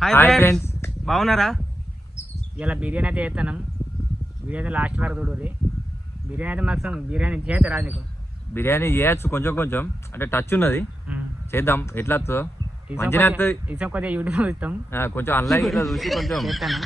Hi friends, బాగున్నారా? ఇలా బిర్యానీ అయితే చేస్తున్నాం. వీడియో అయితే లాస్ట్ వరకు చూడండి. బిర్యానీ అయితే మాకు బిర్యానీ చేస్తారా? నీకు బిర్యానీ చేయొచ్చు, కొంచెం కొంచెం అంటే టచ్ ఉన్నది, చేద్దాం. ఎట్లా వస్తుందో మంచిగా ఇస్తాం, కొద్దిగా యూట్యూబ్ ఇస్తాం, కొంచెం అన్లైన్ ఇట్లా చూసి కొంచెం చేస్తాను.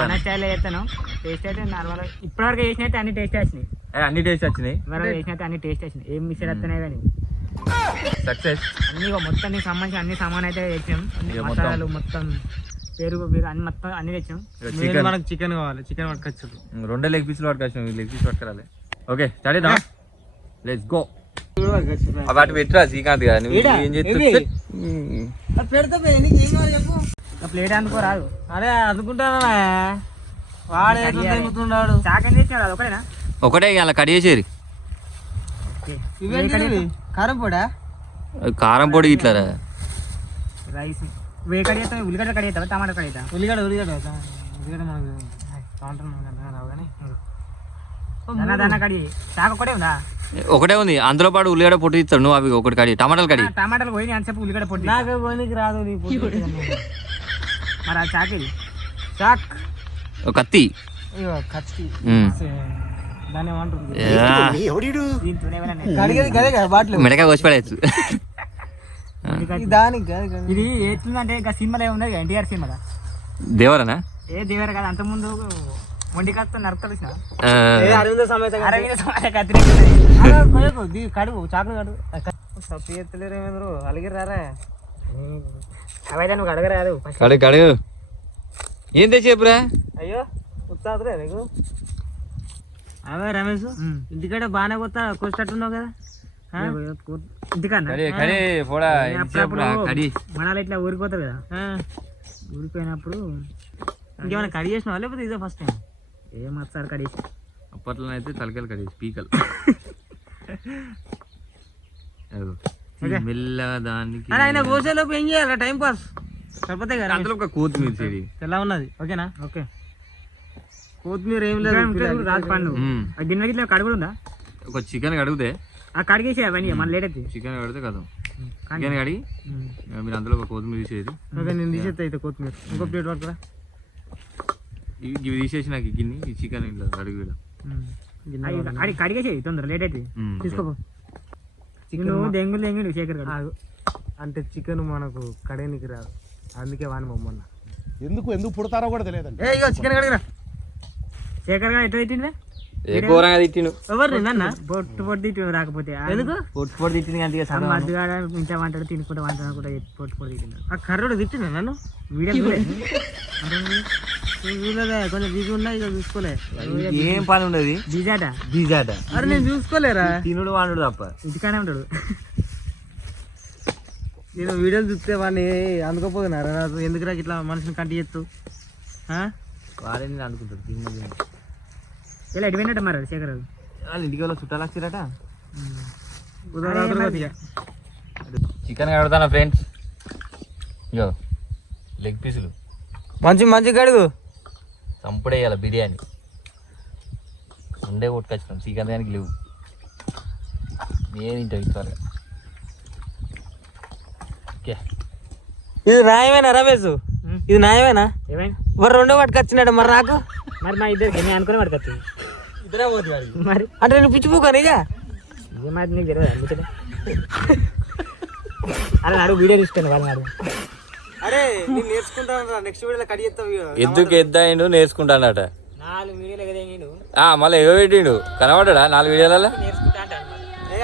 మన స్టైల్లో చేస్తాను. టేస్ట్ అయితే నార్మల్. ఇప్పటివరకు చేసినైతే అన్ని టేస్ట్ వచ్చినాయి. అన్ని టేస్ట్ వచ్చినాయి. ఇప్పటివరకు చేసినైతే అన్ని టేస్ట్ వచ్చినాయి. ఏం మిస్ వస్తున్నాయి కానీ సక్సెస్. అన్ని మొత్తం సంబంధించి అన్ని సామాన్ అయితే తెచ్చాం. మసాలాలు మొత్తం, పెరుగు అన్ని మొత్తం అన్ని తెచ్చాం. మనకు చికెన్ కావాలి, చికెన్ పట్టుకొచ్చు. 2 లెగ్ పీసులు పట్టుకొచ్చాం, లెగ్ పీస్ పట్టుకురాలి. ఓకే స్టార్ట్ చేద్దాం, లెట్స్ గో. వాటి పెట్టరా శ్రీకాంత్ గారు, ఏం చేస్తే ప్లేట్ అందుకో రాదు. అరే అనుకుంటానా వాడు చాకం చేసినాడు. అది ఒకటేనా? ఒకటే అలా కట్ చేసేది. కారం పొడా, కారం పొడి ఇట్లా రైస్ వేకడి చేస్తాం. ఉల్లిగడ్డ కడి చేస్తావా, టమాటా కడి చేస్తావా? ఉల్లిగడ్డ ఉల్లిగడ్డ ఉల్లిగడ్డ మనకు రావు కానీ దానా కడి. చాక ఒకటే ఉందా? ఒకటే ఉంది, అందులో పాటు ఉల్లిగడ్డ పొట్టి ఇస్తాడు. నువ్వు అవి ఒకటి కడి, టమాటాలు కడి. టమాటాలు పోయి అంతసేపు ఉల్లిగడ్డ పొట్టి నాకు పోనీకి రాదు. మరి ఆ చాకేది చాక్ కత్తి, కత్తి ఉమ్. దాన్ని ఏమంటుంది? మిడకాయ కోసి పడేయచ్చు. దానికి ఇది ఎట్లుందంటే ఇంకా సినిమాలో ఏమున్నది, ఎన్టీఆర్ సినిమా. దేవరనా? ఏ దేవర కాదు, అంత ముందు మొండి కత్తో నరుకుతాడు. అరవింద సమేత కడుగు చాకులు కడుగు సప్పు ఎత్తలేరు. ఏమేంద్రు అలిగిరారా? అవైతే నువ్వు అడగరాదు. కడుగు కడుగు. ఏం తెచ్చేపురా? అయ్యో ఉత్సాహలే నీకు. అవే రమేష్, ఇంటికాడ బాగానే కోసేటట్టున్నావు కదా. మనాలు ఇట్లా ఊరిపోతారు కదా, ఊరిపోయినప్పుడు ఇంకేమైనా కడి చేసినావా లేకపోతే ఇదే ఫస్ట్ టైం? ఏం వస్తారు కడేసి. అప్పట్లో అయితే తలకాయలు కడేసి పీకలు మెల్లగా దానికి. ఆయన కోసేలోపు ఏం చేయాలి? టైం పాస్ సరిపోతే కదా. అందులో ఒక కొత్తిమీర చెడి ఎలా ఉన్నది? ఓకేనా? ఓకే. కొత్తిమీర ఏం లేదు, రాజు పండు. గిన్నె గిట్ల కడుగు ఉందా? ఒక చికెన్ కడిగితే ఆ కడిగేసి అవన్నీ మన లేట్ అయితే చికెన్ కడితే కదా. చికెన్ కడిగి మీరు అందులో ఒక కొత్తిమీర తీసేది. ఓకే, నేను తీసేస్తా అయితే కొత్తిమీర. ఇంకో ప్లేట్ పట్టుకురా. ఇవి తీసేసి నాకు గిన్నె ఈ చికెన్ ఇట్లా కడిగి కడిగేసి తొందర లేట్ అయితే తీసుకోపో. దెంగులు దెంగులు శేఖర్ గారు అంటే చికెన్ మనకు కడేనికి రాదు, అందుకే వాని మొమ్మన్న. ఎందుకు పుడతారో కూడా తెలియదండి. చికెన్ కడిగిరా. శేఖర్ గారు ఎట్లా తిట్టిందే? ఘోరంగా తిట్టిను. ఎవరు నన్న పొట్టు పొట్టు తిట్టి రాకపోతే ఎందుకు పొట్టు పొట్టు తిట్టింది? మధ్యగాడ ఇంట్లో వంటాడు, తినుకుంటా వంటాడు కూడా పొట్టు పొట్టు తిట్టినాడు. ఆ కర్రోడు తిట్టినా నన్ను? వీడియో కొంచెం బిజీ ఉన్నా ఇక చూసుకోలే. ఏం పని ఉండదు, బీజాట బీజాట. అరే నేను చూసుకోలేరా? తినుడు వాడు తప్ప ఇంటికానే ఉంటాడు. నేను వీడియోలు చూస్తే వాడిని అందుకోపోతున్నారా? ఎందుకు రా ఇట్లా మనిషిని కంటి చేస్తూ? వాడే నేను అనుకుంటాడు తిన్న. ఇలా ఎడిపోయినట్టు మరి శేఖర్ గారు వాళ్ళు ఇంటికి వాళ్ళ చుట్టాలు వచ్చారట. చికెన్ కడుగుతానా ఫ్రెండ్స్? ఇగో లెగ్ పీసులు మంచి మంచి కడుగు. చంపుడేయాల బిర్యానీ ఉండే కొట్టుకొచ్చినాం. చికెన్ దానికి లేవు, నేను తింటాను త్వరగా. ఓకే, ఇది న్యాయమేనా రమేష్? ఇది న్యాయమేనా? ఏమైనా మరి రెండో పట్టుకొచ్చినాడు మరి నాకు. మరి మా ఇద్దరికి నేను అనుకుని పడుతుంది ఇద్దరే పోతుంది మరి. అంటే నేను పిచ్చిపోకాను ఇక. ఏమాది నీకు తెలియదు అందుకని అలా అడుగు వీడియో చూస్తాను వాళ్ళని అడుగు. అరే నేను నేర్చుకుంటాను, నెక్స్ట్ వీడియోలో కడి చేస్తావు. ఎద్దుకు ఎద్దాయిండు నేర్చుకుంటాడట. 4 వీడియోలు కదా నేను మళ్ళీ ఎగ పెట్టిండు, కనబడ్డా 4 వీడియోలలో. నేర్చుకుంటా అంటాను.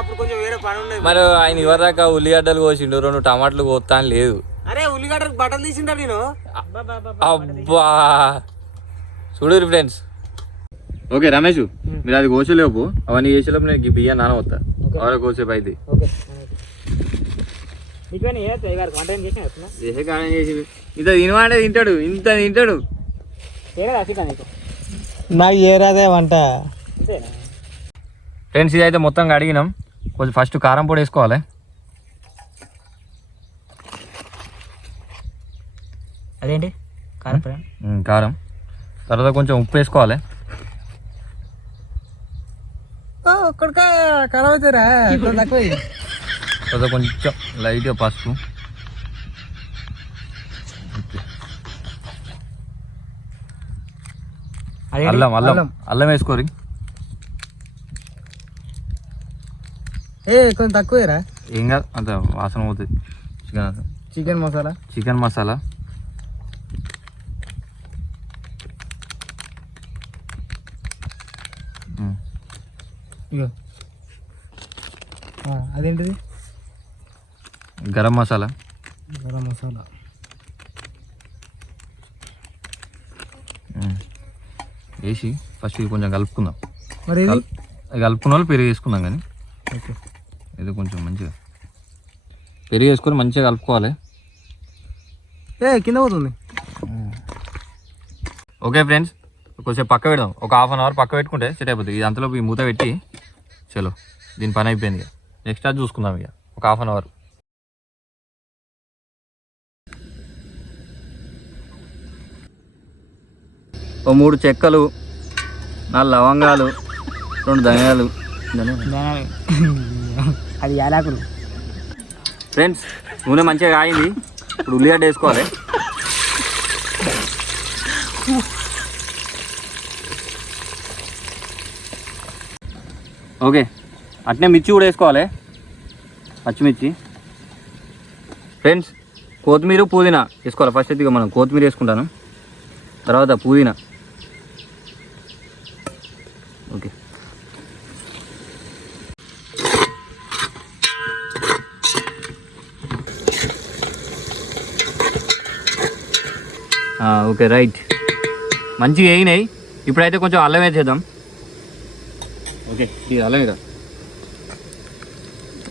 అప్పుడు కొంచెం వేరే పని ఉండేది. మరి ఆయన ఇవరిదాకా ఉల్లిగడ్డలు కోసిండు, 2 టమాటాలు కోస్తా అని లేదు. అరే ఉల్లిగడ్డకు బట్టలు తీసింటా నేను. అబ్బా చూడు ఫ్రెండ్స్. ఓకే రమేష్, మీరు అది కోసేలోపు అవన్నీ చేసేలోపు నేను బియ్యం నాన వస్తా. అవన్నీ కోసేపు అయితే చేసే కారణం చేసి ఇంత తినవాడే తింటాడు, ఇంత తింటాడు. నాకు ఏరాదే వంట. ఫ్రెండ్స్ ఇదైతే మొత్తం అడిగినాం. కొంచెం ఫస్ట్ కారం పొడి వేసుకోవాలి. అదేంటి కారం? కారం తర్వాత కొంచెం ఉప్పు వేసుకోవాలి. ఒక్కడికా ఖరాబ్ అవుతారా? తక్కువ. తర్వాత కొంచెం లైట్గా పసుపు. అదేంటి? అల్లం అల్లం అల్లం వేసుకోరి. కొంచెం తక్కువేరా. ఏం కాదు, అంత వాసన పోతుంది. చికెన్ మసాలా. చికెన్ మసాలా ఇగో అదేంటిది? గరం మసాలా గరం మసాలా. వేసి ఫస్ట్ ఇది కొంచెం కలుపుకుందాం. మరి ఇది? కలుపుకున్న వాళ్ళు పెరుగు వేసుకుందాం. కానీ ఓకే, ఇది కొంచెం మంచిగా పెరుగు వేసుకొని మంచిగా కలుపుకోవాలి. కింద పోతుంది. ఓకే ఫ్రెండ్స్, కొంచెం పక్క పెడదాం. ఒక 1/2 అవర్ పక్క పెట్టుకుంటే సెట్ అయిపోతుంది. ఇది అంతలోపు ఈ మూత పెట్టి చలో దీని పని అయిపోయింది. ఇక నెక్స్ట్ అది చూసుకుందాం. ఇక ఒక 1/2 అవర్. ఓ 3 చెక్కలు, 4 లవంగాలు, 2 ధనియాలు. అది యాలకులు. ఫ్రెండ్స్, నూనె మంచిగా కాయింది. ఇప్పుడు ఉల్లిగడ్డ వేసుకోవాలి. ఓకే, అట్నే మిర్చి కూడా వేసుకోవాలి, పచ్చిమిర్చి. ఫ్రెండ్స్, కొత్తిమీర పుదీనా వేసుకోవాలి. ఫస్ట్ అయితే ఇక మనం కొత్తిమీర వేసుకుంటాను, తర్వాత పుదీనా. ఓకే, ఓకే రైట్, మంచిగా వేయినాయి. ఇప్పుడైతే కొంచెం అల్లం వేసేద్దాం. ఓకే, ఇది అల్లం ఇదా.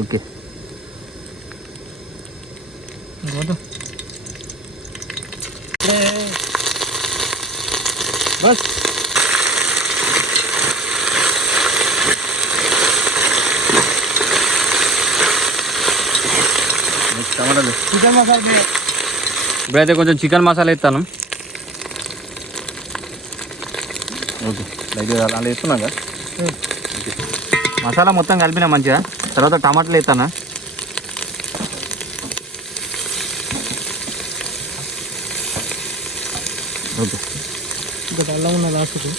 ఓకే, బస్ టమాటాలు. చికెన్ మసాలా. ఇప్పుడైతే కొంచెం చికెన్ మసాలా వేస్తాను. ఓకే, లైట్ అలా వేస్తున్నాక ఓకే, మసాలా మొత్తం కలిపినా మంచిగా. తర్వాత టమాటాలు వేస్తాను. ఓకే, ఇంకా అల్లం ఉన్న లాస్ట్కి.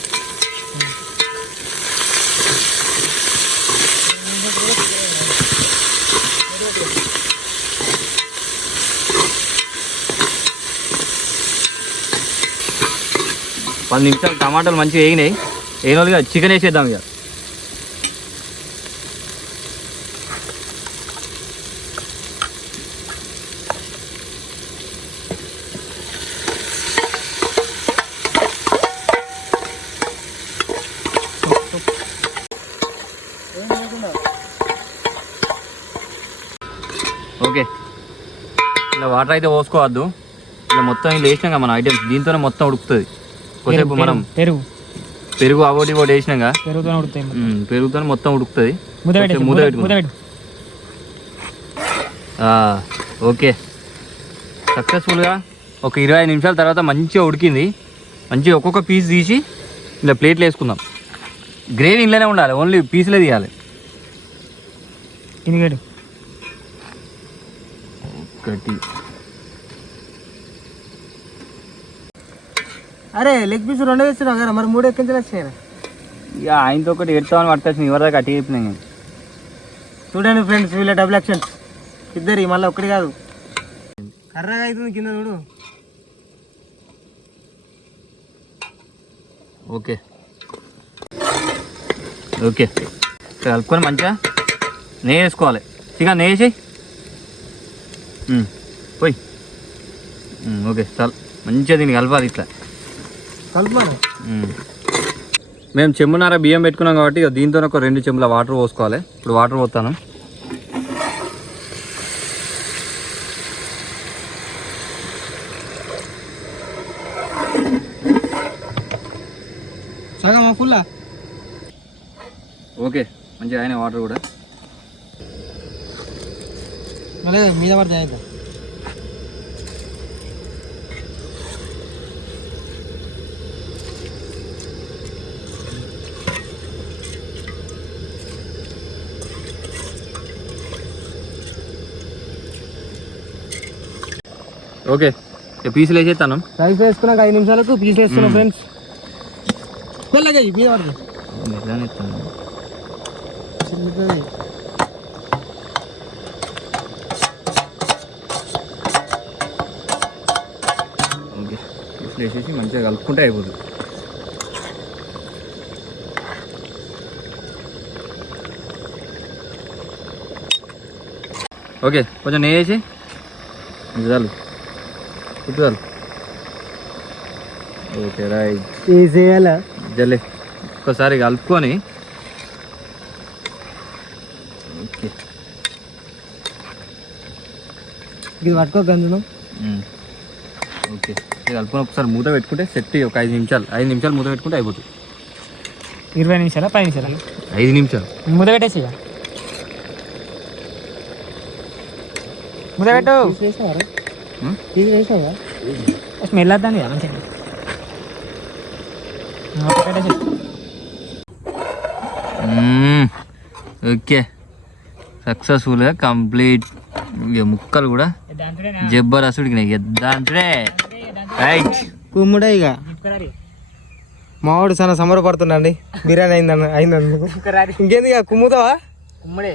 పది నిమిషాలు టమాటాలు మంచిగా వేగినాయి. వేగినోళ్ళుగా చికెన్ వేసేద్దాం. ఇక ఓకే, ఇలా వాటర్ అయితే పోసుకోవద్దు. ఇలా మొత్తం ఇలా వేసినాక మన ఐటమ్స్ దీంతోనే మొత్తం ఉడుకుతుంది. కొద్దిసేపు మనం పెరుగు అవోటి ఒకటి వేసినాక పెరుగుతో మొత్తం ఉడుకుతుంది. మూత పెట్టుకుందాం. ఓకే, సక్సెస్ఫుల్గా ఒక 25 నిమిషాల తర్వాత మంచిగా ఉడికింది. మంచిగా ఒక్కొక్క పీస్ తీసి ఇలా ప్లేట్లు వేసుకుందాం. గ్రేవీ ఇంట్లోనే ఉండాలి, ఓన్లీ పీసులే తీయాలి. ఒకటి. అరే లెగ్ పీస్ 2 వేస్తున్నావు కదా, మరి 3 ఎక్కించి వచ్చాయి. ఇక ఆయనతో ఒకటి ఎడతామని పట్టుకొచ్చింది. ఎవరిదాకా అట్టి చెప్పినాయి. నేను చూడండి ఫ్రెండ్స్, వీళ్ళ డబుల్ యాక్షన్స్ ఇద్దరు, మళ్ళీ ఒక్కటి కాదు. కర్రగా అవుతుంది కింద చూడు. ఓకే ఓకే, కలుపుకొని మంచిగా నెయ్యి వేసుకోవాలి. చికెన్ నెయ్యి వేసి పోయి. ఓకే, చాలు. మంచిగా దీన్ని కలపాలి ఇట్లా. కలుపుమాను. మేము చెంబున్నర బియ్యం పెట్టుకున్నాం కాబట్టి ఇక దీంతో ఒక 2 చెంబుల వాటర్ పోసుకోవాలి. ఇప్పుడు వాటర్ పోతాను. సగమా ఫుల్లా? ఓకే, మంచిగా అయిన వాటర్ కూడా. మళ్ళీ మీద పడితే అవుతా. ఓకే, పీసులు వేసేస్తాను. రైస్ వేసుకున్నాక 5 నిమిషాలకు పీస్ వేస్తున్నాం ఫ్రెండ్స్. మెల్లగా మీద పడుతుంది మెల్లగానే ఇస్తాను. చిన్నది ఓకే ఇట్లా వేసేసి మంచిగా కలుపుకుంటే అయిపోతుంది. ఓకే కొంచెం నెయ్యి వేసి ఇది చాలు ఉప్పు చాలు. ఓకే రైట్ వేసేయాల జల్లే ఒక్కసారి కలుపుకొని ఓకే ఇది పట్టుకో గంజును ఓకే ఇది కలుపుకొని ఒకసారి మూత పెట్టుకుంటే సెట్ ఒక 5 నిమిషాలు మూత పెట్టుకుంటే అయిపోతుంది. 20 నిమిషాలా 10 నిమిషాలా 5 నిమిషాలు ముద్ద పెట్టేసి ఇక. ముద్ద పెట్టు ఇది వేసావా స్మెల్ వద్దాం కదా మంచిగా పెట్టేసి. ఓకే సక్సెస్ఫుల్గా కంప్లీట్. ఇక ముక్కలు కూడా జబ్బరస్ ఉడికినాయి. దాంట్లో రైట్ కుమ్ముడే ఇక మావాడు చాలా సంబరపడుతున్నాండి బిర్యానీ అయిందందుకు. ఇంకేంది ఇక కుమ్ముతావా? ఉమ్మడే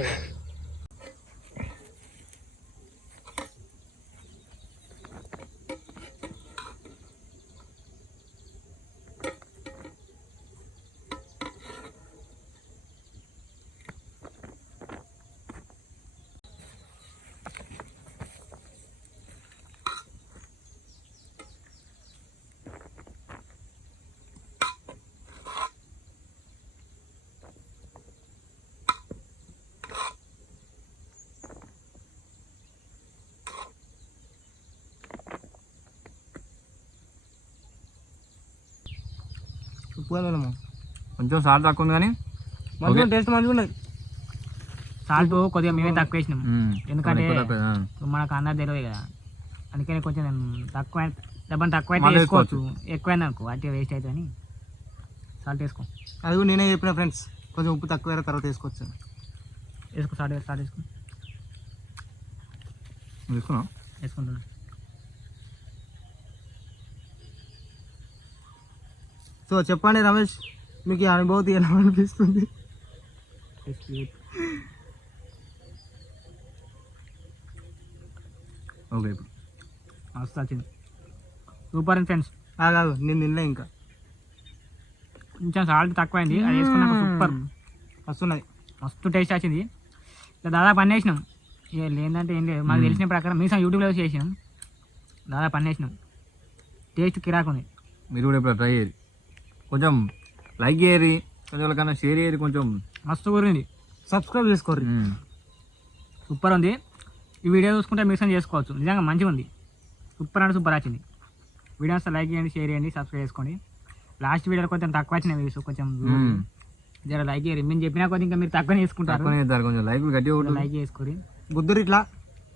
ఉప్పు వేయాలమ్మా. కొంచెం సాల్ట్ తక్కువ ఉంది కానీ మంచిగా టేస్ట్ మంచిగా ఉన్నది. సాల్ట్ కొద్దిగా మేమే తక్కువ వేసినాం ఎందుకంటే ఎక్కువ తక్కువ, మనకు అందరు తెలియదు కదా, అందుకని కొంచెం తక్కువ డబ్బని తక్కువ అయితే మళ్ళీ వేసుకోవచ్చు. ఎక్కువైంది అనుకో అట్టి వేస్ట్ అవుతుంది. సాల్ట్ వేసుకో. అది కూడా నేనే చెప్పిన ఫ్రెండ్స్, కొంచెం ఉప్పు తక్కువ వేరే తర్వాత వేసుకోవచ్చు. వేసుకో సాల్ట్ వేసుకో. తీసుకున్నా వేసుకుంటున్నా. సో చెప్పండి రమేష్, మీకు ఈ అనుభూతి ఎలా అనిపిస్తుంది? ఓకే మస్తు వచ్చింది, సూపర్ అండ్ ఫ్రెండ్స్. కాదు నేను తినలే ఇంకా, కొంచెం సాల్ట్ తక్కువైంది, అది వేసుకున్నాక సూపర్ వస్తున్నాయి. మస్తు టేస్ట్ వచ్చింది. ఇట్లా దాదాపు అన్నీ వేసినాం. లేదంటే ఏం లేదు, మాకు తెలిసిన ప్రకారం మేము యూట్యూబ్లో చేసినాం, దాదాపు అన్నీ వేసినాం. టేస్ట్ కిరాకు ఉంది. మీరు కూడా ఇప్పుడు ట్రై చేయరు, కొంచెం లైక్ చేయరు, కొంచెం వాళ్ళకన్నా షేర్ చేయరు, కొంచెం మస్తు కూరింది. సబ్స్క్రైబ్ చేసుకోరు. సూపర్ ఉంది. ఈ వీడియో చూసుకుంటే మిక్స్ చేసుకోవచ్చు. నిజంగా మంచిగా ఉంది, సూపర్ అంటే సూపర్ వచ్చింది. వీడియో వస్తే లైక్ చేయండి, షేర్ చేయండి, సబ్స్క్రైబ్ చేసుకోండి. లాస్ట్ వీడియోలో కొంచెం తక్కువ వచ్చిన వ్యూస్, కొంచెం జర లైక్ చేయరు. మేము చెప్పినా కొద్దిగా ఇంకా మీరు తక్కువ చేసుకుంటారు. కొంచెం లైక్ గట్టిగా లైక్ చేసుకోరు. గుద్దురు ఇట్లా